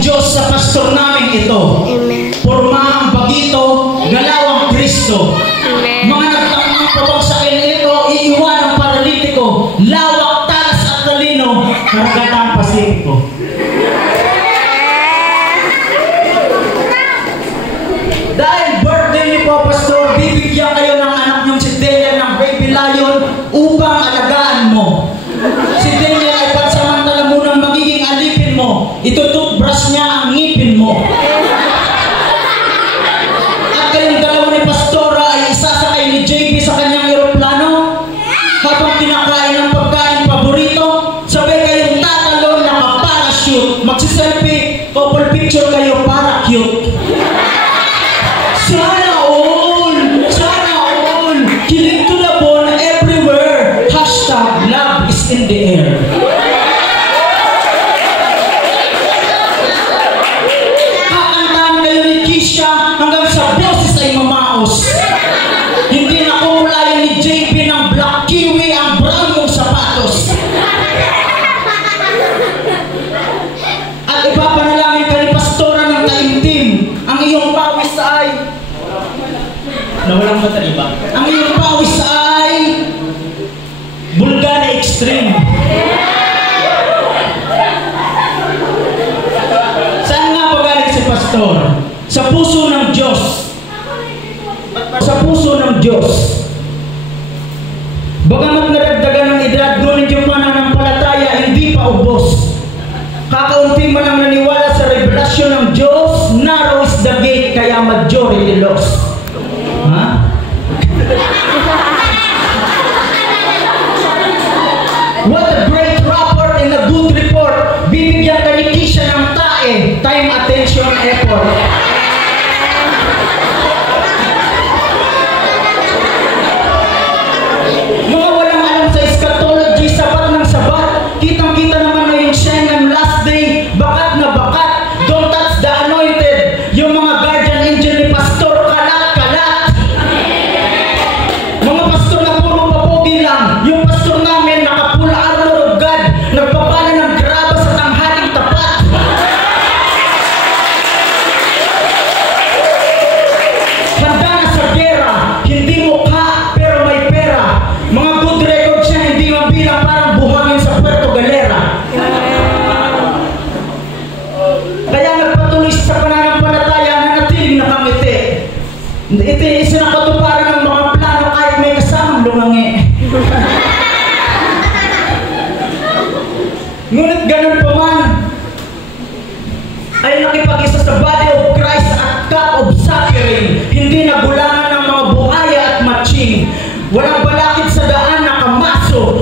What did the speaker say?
Diyos sa pastor namin ito. Amen. Porma ang bagito, galaw ang Kristo. Amen. Mga nagtamang pabagsakin ito, iiwan ang paralitiko, lawak, talas at talino, karagatang Pasipiko. Dahil birthday niyo po, pastor, bibigyan kayo ng anak niyong si Delia ng baby lion upang alagaan mo. Si Delia ay pansamantala munang magiging alipin mo. Itututbrush niya ang ngipin mo. At kayong dalawa ni Pastora ay isasakay ni JP sa kanyang eroplano habang kinakain ng pagkain paborito. Sabay kayong tatalon na ka-parachute. Magsiselfie, couple picture kayo para cute. Sana all! Sana all! Kilig to the bone everywhere. Hashtag love is in the air. Kakantahan kayo ni Kisha hanggang sa boses ay mamaos. Hindi na kumulayan ni JP ng black kiwi ang brown mong sapatos. At ipapanalangin ka ni Pastora ng taimtim. Ang iyong pawis ay nawalang battery ba? Ang iyong pawis ay Bulgana Extreme. Saan nga ba galing si Pastor? Sa puso ng Diyos. Sa puso ng Diyos. Bagamat nadagdagan ng edad, ngunit yung pananampalataya hindi pa ubos. Kakaunti man ang naniwala sa revelasyon ng Diyos, narrow is the gate, kaya majority lost. Ha? What a great rapport and a good report. Bibigyan ka ni Kisha ng tae, time, attention, effort. Mga walang alam sa eschatology, sabat ng sabat. Kitang-kita naman na yung shine ng last day, bakat na bakat. Don't touch the anointed. Yung mga guardian angel ni Pastor, kalat-kalat. Mga pastor na puro papogi lang. Yung pastor namin, naka-full armor of God, nagpapala ng graba sa tanghaling tapat. Handa na sa gera, hindi mukha, pero may pera. Mga good record siya, hindi mabilang parang buhangin sa Puerto Galera. Kaya nagpatuloy sa pananampalataya na natiling nakangiti. Ito yung isinakatuparan ng mga plano kahit may kasamang lungangi. Ngunit ganun pa man, ay nakipag-isa sa body of Christ at cup of suffering. Hindi nagulangan ng mga buhaya at matching. Walang balakid sa daan na kamaso.